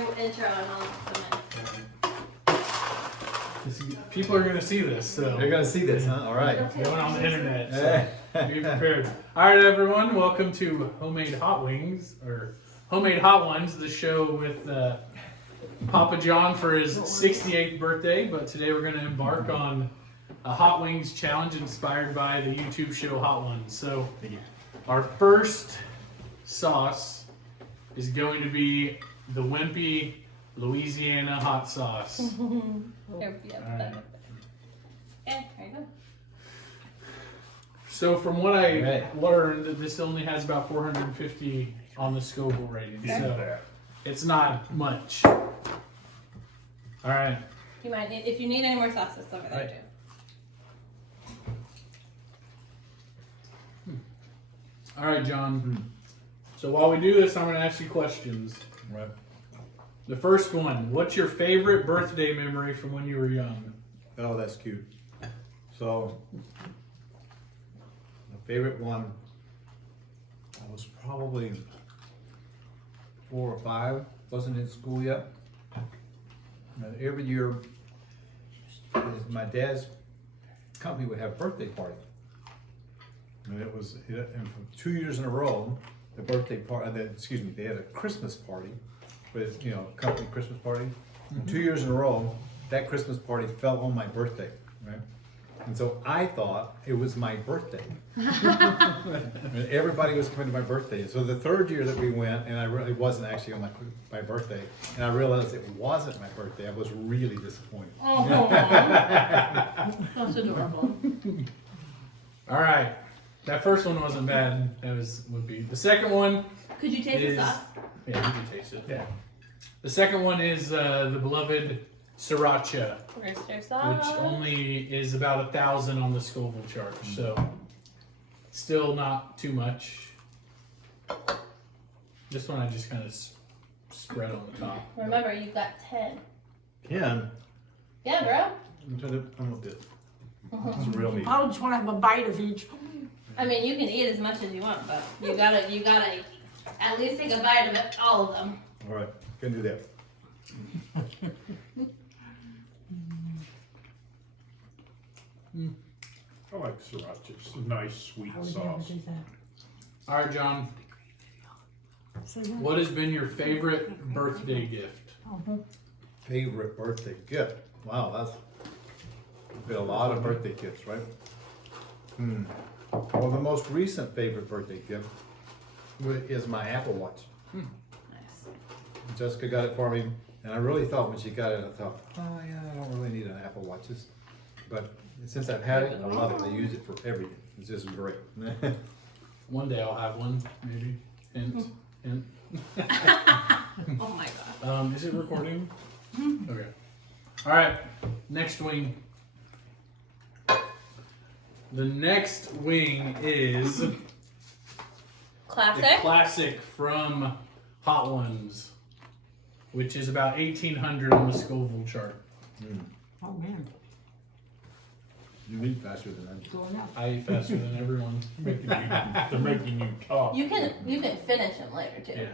your intro and I'll come People are going to see this, so. They're going to see this, huh? All right. It's going on the internet, so be prepared. All right, everyone, welcome to Homemade Hot Wings, or Homemade Hot Ones, the show with Papa John for his 68th birthday. But today we're going to embark on a Hot Wings challenge inspired by the YouTube show Hot Ones. So our first sauce is going to be the Wimpy Louisiana hot sauce. Here, yeah, Alright. there you go. So from what I learned, this only has about 450 on the Scoville rating, so it's not much. All right. You might need, if you need any more sauce, it's over there too. All right, John. So while we do this, I'm going to ask you questions. Right. The first one, what's your favorite birthday memory from when you were young? Oh, that's cute. So, my favorite one, I was probably 4 or 5, wasn't in school yet. And every year, my dad's company would have a birthday party. And it was, and for 2 years in a row, the birthday party, they had a Christmas party, with, company Christmas party. And 2 years in a row, that Christmas party fell on my birthday, right? And so I thought it was my birthday. And everybody was coming to my birthday. So the third year that we went, and it wasn't actually on my birthday, and I realized it wasn't my birthday. I was really disappointed. Oh, that's adorable. All right. That first one wasn't bad. That would be. The second one Could you taste is, the sauce? Yeah, you can taste it. Yeah. The second one is the beloved sriracha, Worcester sauce. which only is about 1,000 on the Scoville chart, so still not too much. This one I just kind of spread on the top. Remember, you've got 10. Ken, Yeah, bro. I'm gonna do this. It's real meat. I just want to have a bite of each. I mean, you can eat as much as you want, but you gotta at least take a bite of it, all of them. All right, can do that. I like sriracha. It's a nice sweet I would never sauce. do that. All right, John. So that- What has been your favorite birthday gift? Favorite birthday gift? Wow, that's been a lot of birthday gifts, right? Well, the most recent favorite birthday gift is my Apple Watch. Nice. Jessica got it for me, and I really thought when she got it, I thought, oh yeah, I don't really need an Apple Watch. But since I've had it, I love it. I use it for everything. It's just great. One day I'll have one, maybe. Hint. Hint. Oh my god. Is it recording? Okay. All right. Next wing. The next wing is a Classic. classic from Hot Ones, which is about 1,800 on the Scoville chart. Oh man, You eat faster than I do. going up. I eat faster than everyone. They're making you talk. You can finish them later too. Yeah.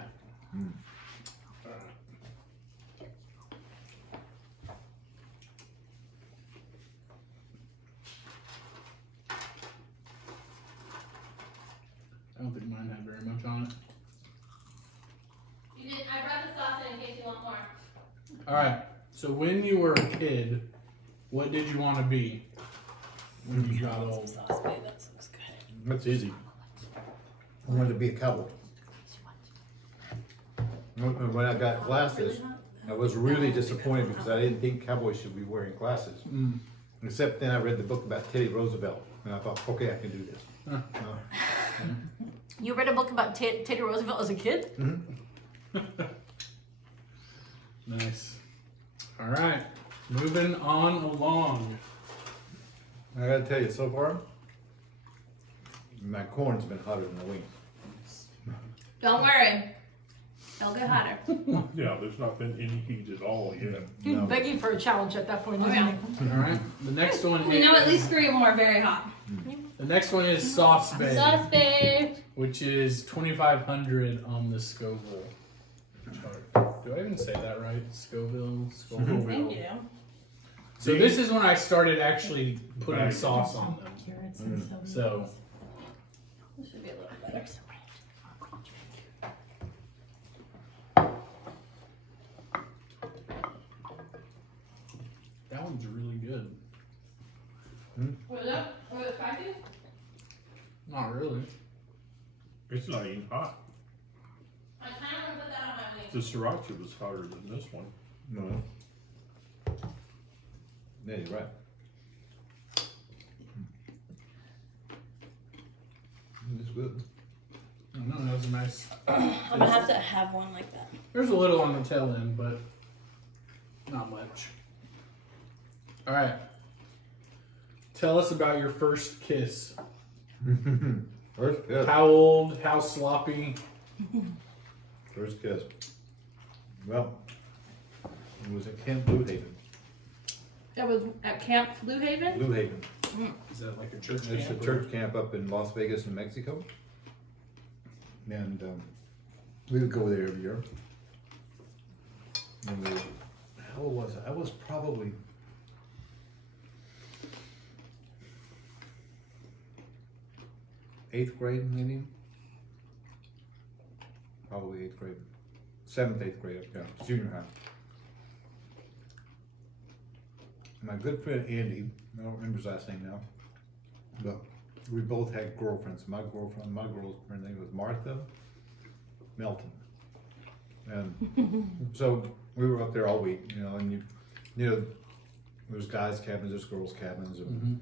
I don't think mine had very much on it. You did. I brought the sauce in case you want more. All right. So when you were a kid, what did you want to be when you got old? Sauce, babe. That looks good. That's easy. I wanted to be a cowboy. When I got glasses, I was really disappointed because I didn't think cowboys should be wearing glasses. Except then I read the book about Teddy Roosevelt, and I thought, okay, I can do this. You read a book about Teddy Roosevelt as a kid? Nice. All right. Moving on along. I gotta tell you, so far, my corn's been hotter than the wings. Don't worry. They'll get hotter. Yeah, there's not been any heat at all yet. He's No. begging for a challenge at that point, Oh, isn't yeah. he? All right. The next one. We know at least 3 more very hot. The next one is Sauce Bay, Sauce, babe. which is 2,500 on the Scoville chart. Do I even say that right? Scoville. Thank you. So this is when I started actually putting sauce on them. So This should be a little better. that one's really good. Was it spicy? Not really. It's not even hot. I kind of want to put that on my wing. The sriracha was hotter than this one. No. Yeah, you're right. It's good. I don't know, that was a nice. I'm gonna have to have one like that. There's a little on the tail end, but not much. All right. Tell us about your first kiss. First kiss. How old? How sloppy? First kiss. Well, it was at Camp Blue Haven. That was at Camp Blue Haven? Blue Haven. Is that like a church It's a camp? church camp up in Las Vegas, New Mexico. And we would go there every year. And we, how old was I? I was probably eighth grade, maybe. Probably eighth grade. 7th, 8th grade, yeah, junior high. My good friend Andy, I don't remember his last name now, but we both had girlfriends. My girlfriend name was Martha Melton. And so we were up there all week, you know, and you know, there's guys' cabins, there's girls' cabins, and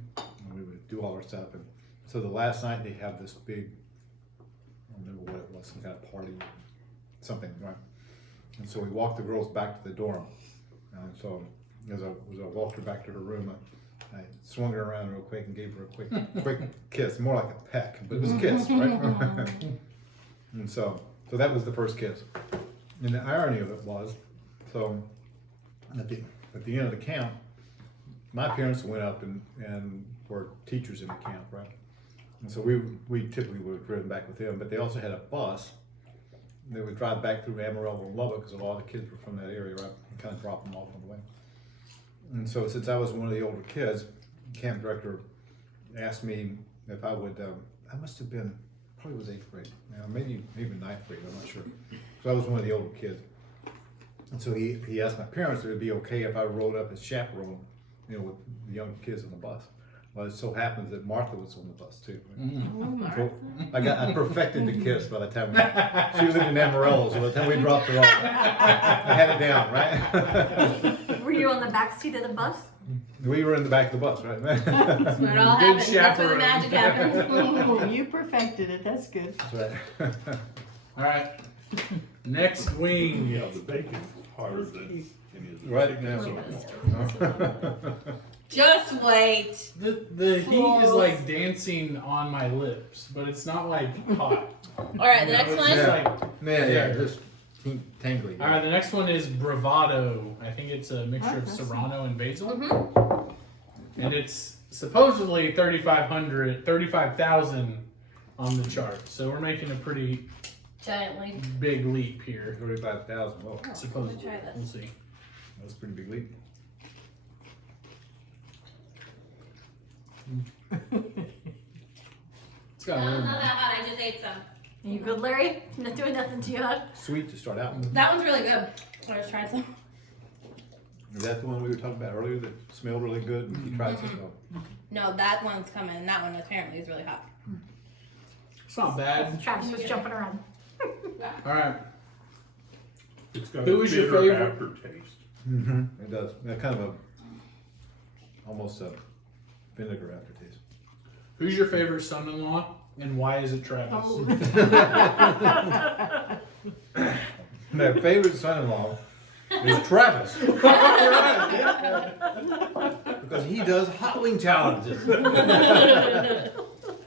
we would do all our stuff. And so the last night they have this big, I don't remember what it was, some kind of party, something, right? And so we walked the girls back to the dorm. And so as I walked her back to her room, I swung her around real quick and gave her a quick kiss, more like a peck, but it was a kiss, right? And so that was the first kiss. And the irony of it was, so at the end of the camp, my parents went up and were teachers in the camp, right? And so we typically would have driven back with them, but they also had a bus that would drive back through Amarillo and Lubbock because a lot of the kids were from that area, right? And kind of drop them off on the way. And so since I was one of the older kids, the camp director asked me if I would, I must have been, probably was 8th grade, maybe 9th grade, I'm not sure. So I was one of the older kids. And so he asked my parents if it would be okay if I rode up as chaperone, you know, with the young kids on the bus. Well, it so happens that Martha was on the bus too. So I perfected the kiss by the time she lived in Amarillo, so by the time we dropped her off, I had it down, right? Were you on the back seat of the bus? We were in the back of the bus, right? That's where it all Good happens. That's where the chaperone. magic happens. Oh, you perfected it, that's good. That's right. All right. Next wing. Yeah, the bacon's hotter than any of the Right chicken now. so far. Just wait. The heat is like dancing on my lips, but it's not like hot. All right, the You know, next it's one. just Yeah. like- Yeah, just tangly. All right, the next one is bravado. I think it's a mixture of serrano and basil, and it's supposedly 35,000 on the chart. So we're making a pretty Giant leap. big leap here. 35,000. Well, Supposedly, try this. we'll see. that's a pretty big leap. It's got a No, little not that hot. I just ate some. You good, Larry? Not doing nothing too hot? Sweet to start out. That one's really good. I just tried some. Is that the one we were talking about earlier that smelled really good and you tried some? No, that one's coming. And that one apparently is really hot. It's not bad. Travis was jumping around. All right. It's got Who a is your bitter favorite? aftertaste. Mm-hmm. It does. That kind of almost a vinegar aftertaste. Who's your favorite son-in-law, and why is it Travis? Oh. My favorite son-in-law is Travis. Because he does hot wing challenges.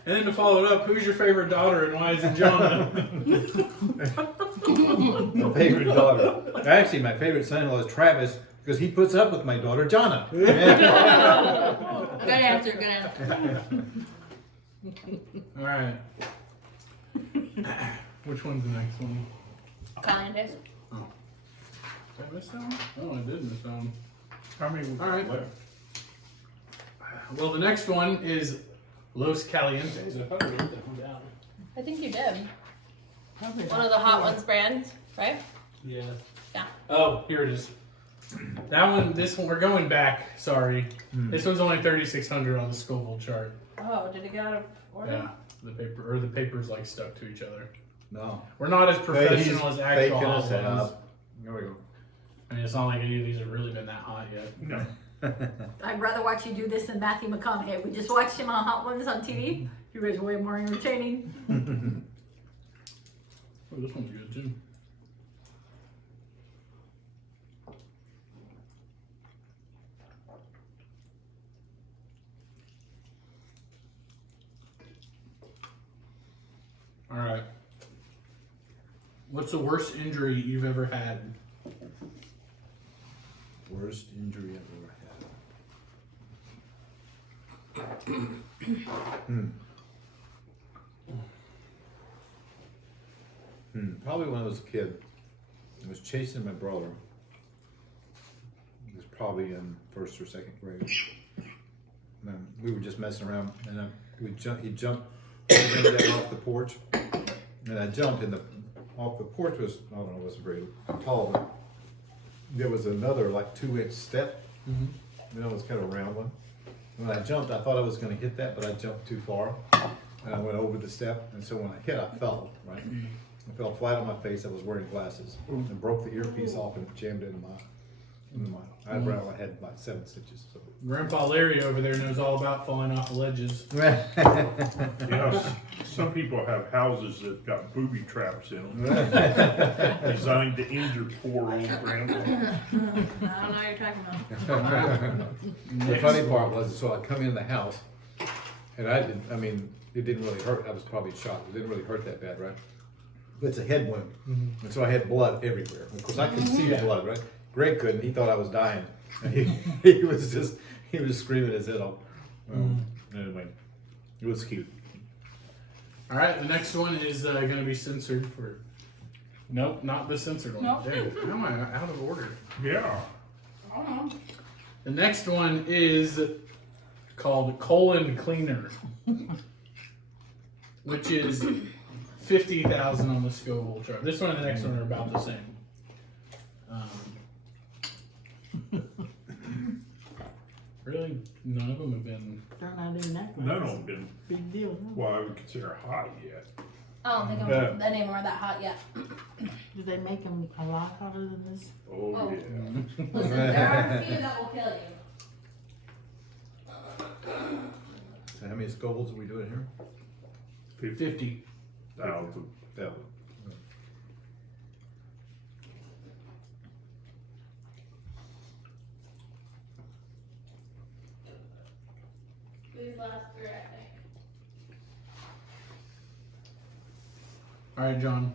And then to follow it up, who's your favorite daughter, and why is it Jonna? My favorite daughter. Actually, my favorite son-in-law is Travis because he puts up with my daughter, Jonna. Good answer. Good answer. All right. Which one's the next one? Calientes. Did I miss that one? Oh, I did miss that one. How many we All right. got left? Well, the next one is Los Calientes. I thought I wrote that one down. I think you did. Probably One of the Hot Ones brands, right? Yeah. Yeah. Oh, here it is. That one, this one, we're going back. Sorry. This one's only 3,600 on the Scoville chart. Oh, did it get out of order? Yeah. The paper's like stuck to each other. No. We're not as professional as actual Faking Hot us Ones. out. Here we go. I mean, it's not like any of these have really been that hot yet. No. I'd rather watch you do this than Matthew McConaughey. We just watched him on Hot Ones on TV. You guys are way more entertaining. Oh, this one's good too. All right. What's the worst injury you've ever had? Worst injury I've ever had. Probably when I was a kid. I was chasing my brother. He was probably in first or second grade. And we were just messing around, and he jumped off the porch, and I jumped, and off the porch was, I don't know, it wasn't very tall, but there was another like 2-inch step. You know, it was kind of a round one. When I jumped, I thought I was going to hit that, but I jumped too far, and I went over the step, and so when I hit, I fell, right? I fell flat on my face. I was wearing glasses, and broke the earpiece off and jammed it in my eyebrow. I had like 7 stitches. So. Grandpa Larry over there knows all about falling off the ledges. You know, some people have houses that got booby traps in them, designed to injure poor old grandpa. I don't know what you're talking about. The funny part was, so I come in the house, and it didn't really hurt. I was probably shocked. It didn't really hurt that bad, right? But it's a head wound. And so I had blood everywhere. Of course, I could see the blood, right? Greg couldn't. He thought I was dying. And he was screaming his head off. Anyway, it was cute. All right, the next one is going to be censored for. Nope, not the censored one. Nope. Dang, how am I out of order? Yeah. I don't know. The next one is called colon cleaner, which is 50,000 on the Scoville chart. This one and the next one are about the same. Really, none of them have been. They're not even that close. None of them been Big deal. Huh? what I would consider hot yet. I don't think any of them are that hot yet. Do they make them a lot hotter than this? Oh, Oh. yeah. Listen, there are a few that will kill you. So how many Scovilles are we doing here? 50. 50,000. Yeah. These last three, I think. All right, John.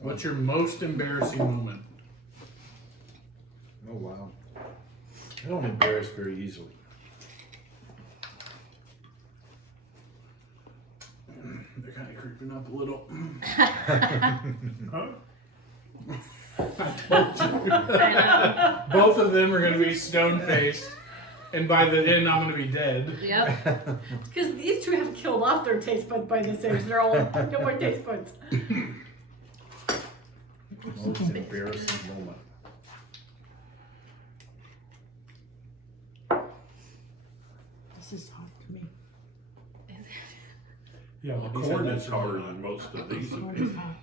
What's your most embarrassing moment? Oh wow. I don't embarrass very easily. They're kind of creeping up a little. Huh? Both of them are going to be stone-faced, and by the end, I'm going to be dead. Yep. Because these two have killed off their taste buds by this age. They're all no more taste buds. Most embarrassing moment. This is hot to me. Yeah, Well, the these corn had is that- hotter than most of these. This one is hot.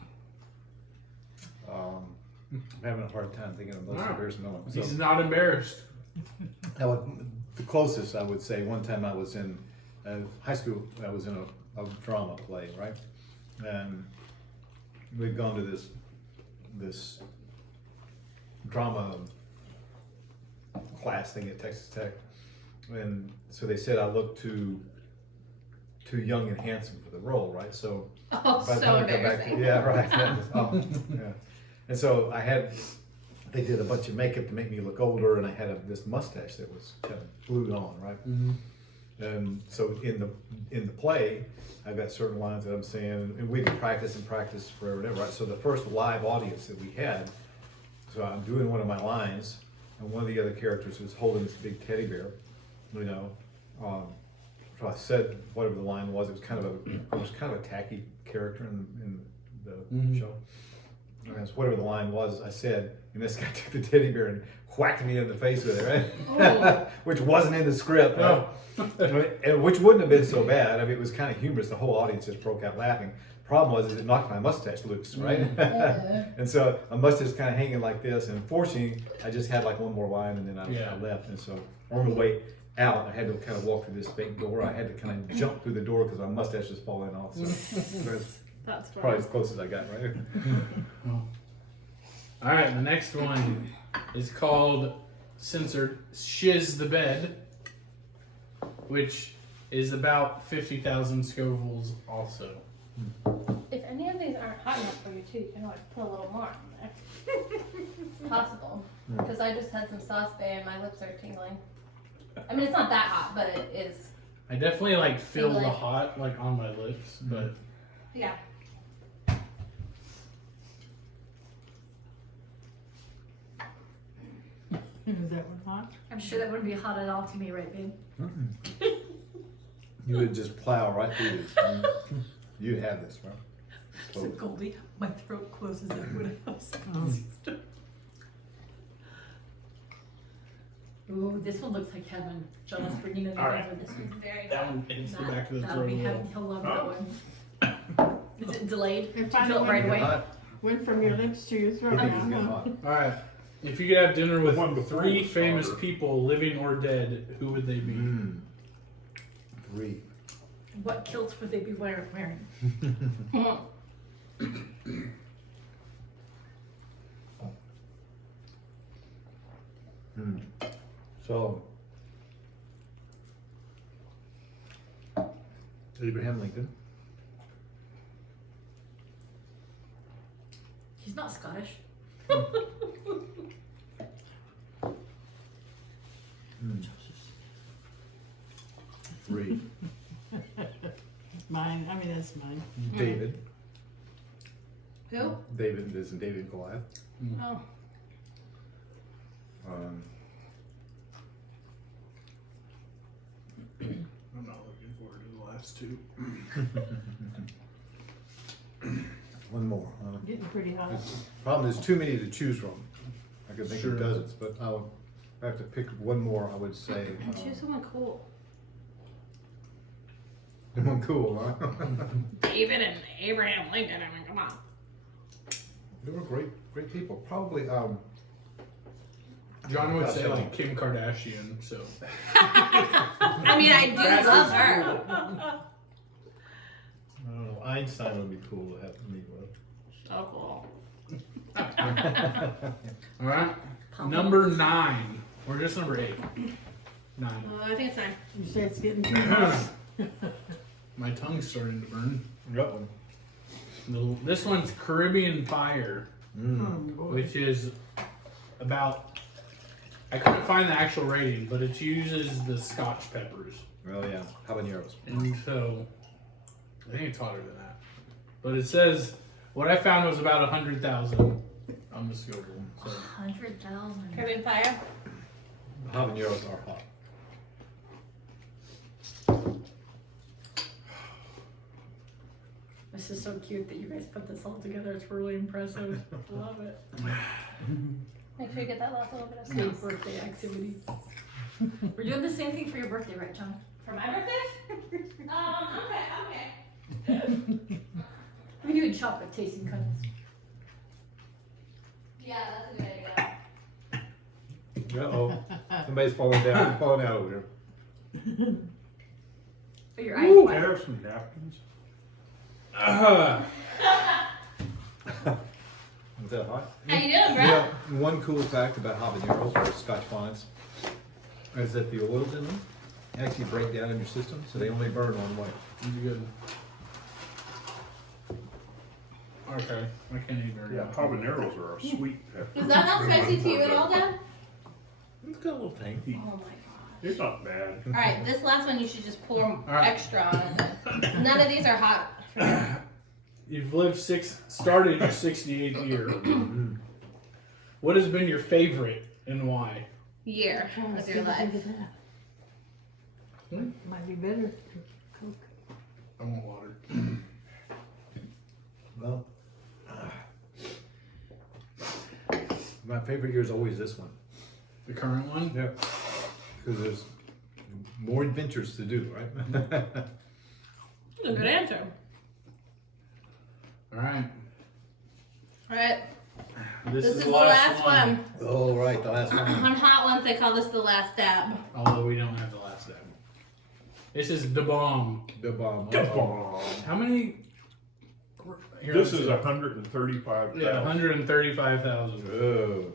I'm having a hard time thinking of most Wow. embarrassing moments. He's So, not embarrassed. the closest I would say, one time I was in high school, I was in a drama play, right? And we'd gone to this drama class thing at Texas Tech. And so they said I looked too young and handsome for the role, right? So Oh, by the so time I got back embarrassing. yeah, right. Yeah. And so they did a bunch of makeup to make me look older, and I had this mustache that was kind of glued on, right? And so in the play, I've got certain lines that I'm saying, and we've been practice forever and ever, right? So the first live audience that we had So I'm doing one of my lines, and one of the other characters was holding this big teddy bear, you know. So I said whatever the line was. It was kind of a tacky character in the show. And that's whatever the line was, I said, and this guy took the teddy bear and whacked me in the face with it, right? Which wasn't in the script, right? And which wouldn't have been so bad. I mean, it was kind of humorous. The whole audience just broke out laughing. Problem was, is it knocked my mustache loose, right? And so my mustache kind of hanging like this. And unfortunately, I just had like one more line, and then I left. And so on the way out, I had to kind of walk through this fake door. I had to kind of jump through the door because my mustache was falling off. So that's probably as close as I got, right? All right, the next one is called censored Shiz the Bed, which is about 50,000 Scovilles also. If any of these aren't hot enough for you too, you can always put a little more on there. It's possible. Because I just had some sauce bay and my lips are tingling. I mean, it's not that hot, but it is. I definitely like feel the hot like on my lips, but Yeah. Is that one hot? I'm sure that wouldn't be hot at all to me, right, babe? You would just plow right through this. You have this, right? So Goldie, my throat closes up when I was. Ooh, this one looks like heaven. Jonas bringing it All right. over. This one's very that one hits the back of the That'll throat a be little. heaven. He'll love that one. Is it delayed? If Did you I feel it right away? Went from your lips to your throat. It's getting hot. All right. If you could have dinner with One before 3 was famous hotter. people, living or dead, who would they be? 3. What kilts would they be wearing? So, Abraham Lincoln. He's not Scottish. 3. Mine. I mean, that's mine. David. Who? David is David Goliath. Oh. I'm not looking forward to the last 2. One more. Getting pretty hot. Problem is too many to choose from. I could think Sure. of dozens, but if I have to pick one more, I would say Choose someone cool. one cool, huh? David and Abraham Lincoln. I mean, come on. They were great people. Probably John would Gosh, say I like Kim Kardashian, so. I mean, I do love her. I don't know. Einstein would be cool to have to meet with. So cool. All right. Number 9, or just number 8. 9. I think it's time. You say it's getting too hot. My tongue's starting to burn. Got one. This one's Caribbean Fire, Oh, boy. which is about. I couldn't find the actual rating, but it uses the Scotch peppers, Oh yeah, habaneros. and so I think it's hotter than that. But it says what I found was about 100,000 on the Scoville. So 100,000. Caribbean Fire. Habaneros are hot. This is so cute that you guys put this all together. It's really impressive. I love it. Make sure you get that last little bit of State sauce. birthday activity. We're doing the same thing for your birthday, right, John? For my birthday? Okay. We're doing chocolate tasting cuttings. Yeah, that's a good idea. Uh-oh. Somebody's falling down. Falling out over here. Oh, your eyes Can I wide. have some napkins? Is that hot? How you doing, bro? Yeah, one cool fact about habaneros or Scotch bonnets is that the oils in them actually break down in your system, so they only burn one way. you good. Okay, I can't eat very Yeah, much. habaneros are a sweet pepper. Is that not spicy to you at all, Dad? It's got a little tang. Oh my gosh. It's not bad. All right, this last one you should just pour right. extra on. None of these are hot. You've lived started your 68th year. What has been your favorite and why? Year Trying to of see your what I life. think of that. Might be better. Coke. I want water. Well, my favorite year is always this one. The current one? Yeah. Because there's more adventures to do, right? That's a good answer. All right. All right. This This is is the last one. Oh, right, the last one. On Hot Ones, they call this the last dab. Although we don't have the last step. This is the bomb. The bomb. How many? Here, This let's is see. 135,000. Yeah, 135,000. Oh.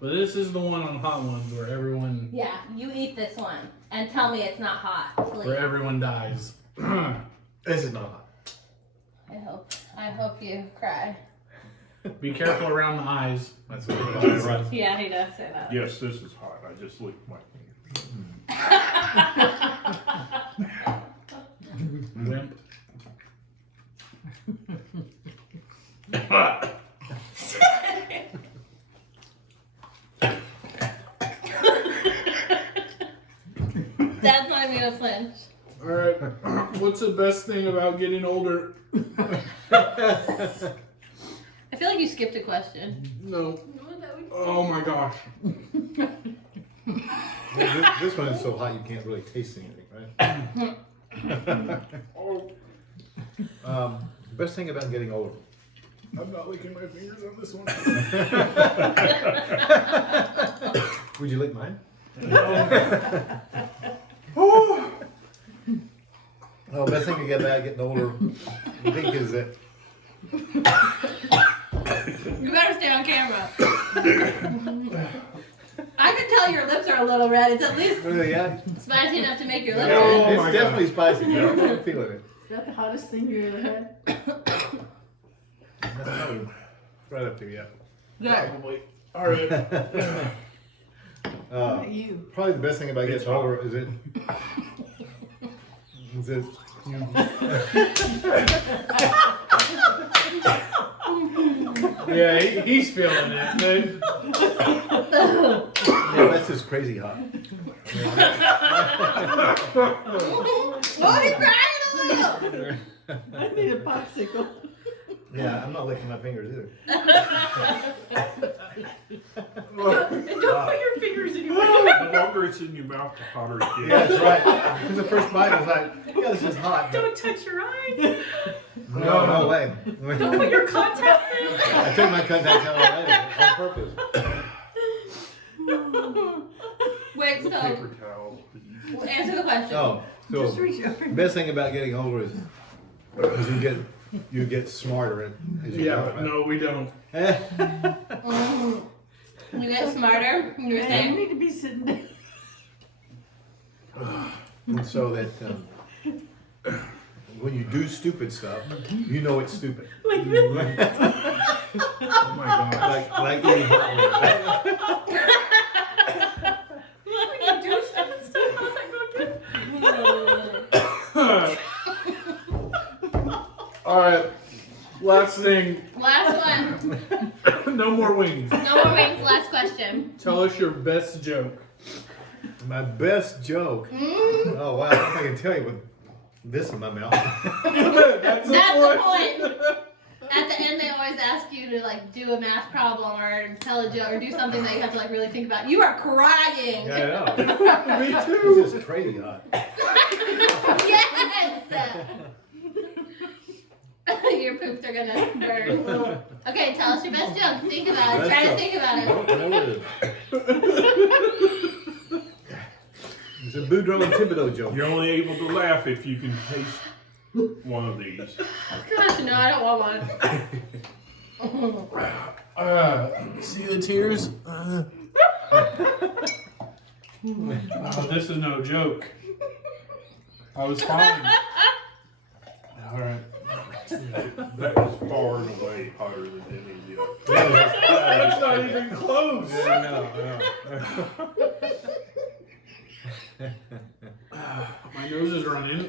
But this is the one on Hot Ones where everyone Yeah, you eat this one and tell me it's not hot, please. where everyone dies. This is not hot. I hope you cry. Be careful around the eyes. That's what it is. Yeah, he does say that. Yes, this is hot. I just licked my finger. Wimp. Dad's not even gonna flinch. All right. What's the best thing about getting older? I feel like you skipped a question. No. Oh my gosh. This one is so hot you can't really taste anything, right? Best thing about getting older. I'm not licking my fingers on this one. Would you lick mine? Oh. Oh, best thing to get about getting older, I think, is that You better stay on camera. I can tell your lips are a little red. It's at least yeah, spicy enough to make your lips yeah, red. it's my definitely spicy. Yeah, I'm feeling it. Is that the hottest thing you ever had? That's probably right up to you. Probably. All right. What about you? Probably the best thing about getting older is it. Yeah, he's feeling it, man. Yeah, that's just crazy hot. Oh, he's crying a little. I need a popsicle. Yeah, I'm not licking my fingers either. And don't put your fingers in your The longer it's in your mouth, the hotter it Yeah, gets. that's right. Because the first bite was like, yeah, this is hot. Don't touch your eyes. No way. Don't put your contacts in. I took my contacts out already on purpose. Wait, so Paper towel, please. answer the question. Oh, Just so reach over. the best thing about getting older is you get smarter as you Yeah, go. no, we don't. You get smarter. You were You saying. need to be sitting down. And so that when you do stupid stuff, you know it's stupid. Like this. Oh my god. like eating hot wings. When you do stupid stuff, how's that going to All right. Last thing. Last one. No more wings. No more wings. Last question. Tell us your best joke. My best joke. Oh wow, I don't think I can tell you with this in my mouth. That's the point. At the end, they always ask you to like do a math problem or tell a joke or do something that you have to like really think about. You are crying. Yeah, I know. Me too. This is crazy hot. Yes. Your poops are gonna burn. Okay, tell us your best joke. Think about it. Best Try to joke. think about it. I don't know what it is. It's a Boudreaux and Thibodeau joke. You're only able to laugh if you can taste one of these. Gosh, no, I don't want one. See the tears? This is no joke. I was fine. All right. That is far and away hotter than any of the others. That's not even close. Yeah, I know. My nose is running.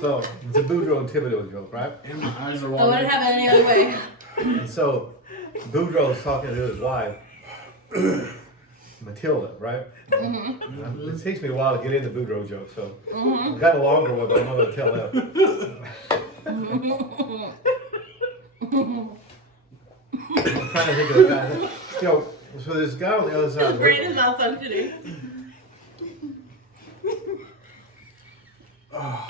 So it's a Boudreaux and Thibodeau joke, right? And my eyes are I wouldn't watering. have it any other way. And so Boudreaux's talking to his wife, Matilda, right? It takes me a while to get into Boudreaux jokes, so I've got a longer one, but I'm not going to tell that. I'm trying to think of the guy. You know, so this guy on the other side of the Brain river. is malfunctioning. I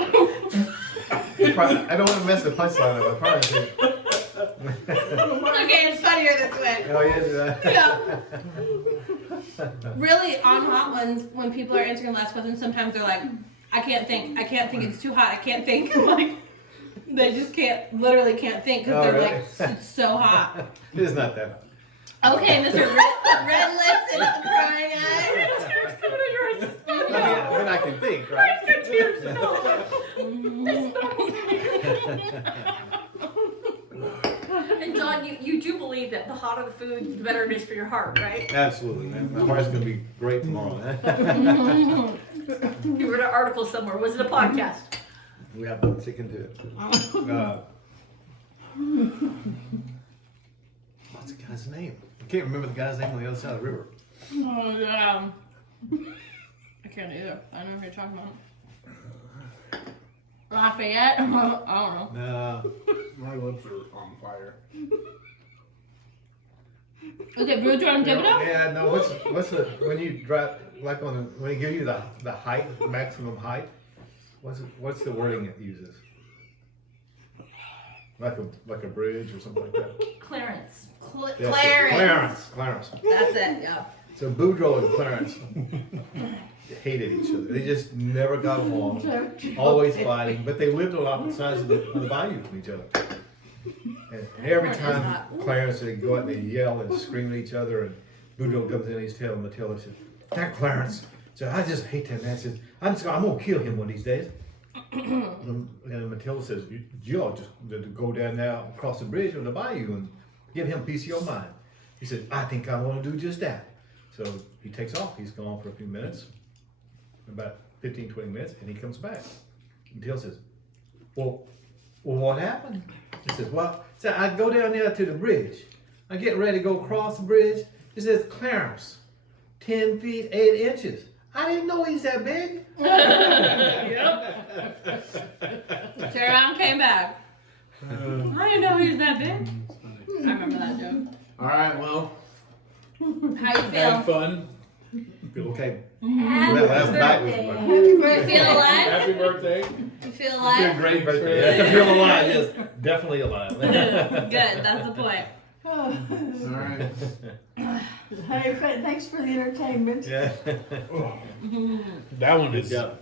don't want to mess the punchline up. I promise you. Okay, it's funnier this way. Oh, yeah. Yeah. Really, on Hot Ones, when people are answering the last question, sometimes they're like, I can't think, it's too hot, I can't think. Like, they just literally can't think because Oh, they're really? like, it's so hot. It is not that. Okay, Mr. Red Lips and Crying Eyes. Tears coming out your eyes. Then I can think, right? And John, you do believe that the hotter the food, the better it is for your heart, right? Absolutely, man. My heart's going to be great tomorrow. You read an article somewhere. Was it a podcast? We have to stick into it. What's the guy's name? I can't remember the guy's name on the other side of the river. Oh, yeah. I can't either. I don't know who you're talking about. Lafayette? I don't know. No. My lips are on fire. Is it Boudreaux and Thibodeau? Yeah, no. What's the when you drive like when they give you the height, maximum height? What's the wording it uses? Like a bridge or something like that. Clarence. Yeah, Clarence. That's it, yeah. So Boudreaux and Clarence hated each other. They just never got along. Always fighting, but they lived on opposite sides of the bayou from each other. And every time Clarence would go out and they yell and scream at each other, and Boudreaux comes in and he's telling Matilda, says, "That Clarence, so I just hate that man. Says, I'm gonna kill him one of these days." And Matilda says, "You ought just to go down there across the bridge on the bayou and give him a piece of your mind." He said, "I think I want to do just that." So he takes off. He's gone for a few minutes, about 15, 20 minutes, and he comes back. Matilda says, well, what happened? He says, "Well, so I go down there to the bridge. I get ready to go across the bridge. It says Clarence, 10 feet, 8 inches. I didn't know he's that big." Yep. Turned around, came back. I didn't know he was that big. I remember that joke. All right, well, How you had feel? fun. Feel okay. Happy That last bite was birthday. like, You feel alive? Happy birthday. You feel Doing alive? great birthday. birthday. Yeah, I feel alive. Yes, definitely alive. Good, that's the point. All right. Hey, thanks for the entertainment. Yeah. That one is Good job.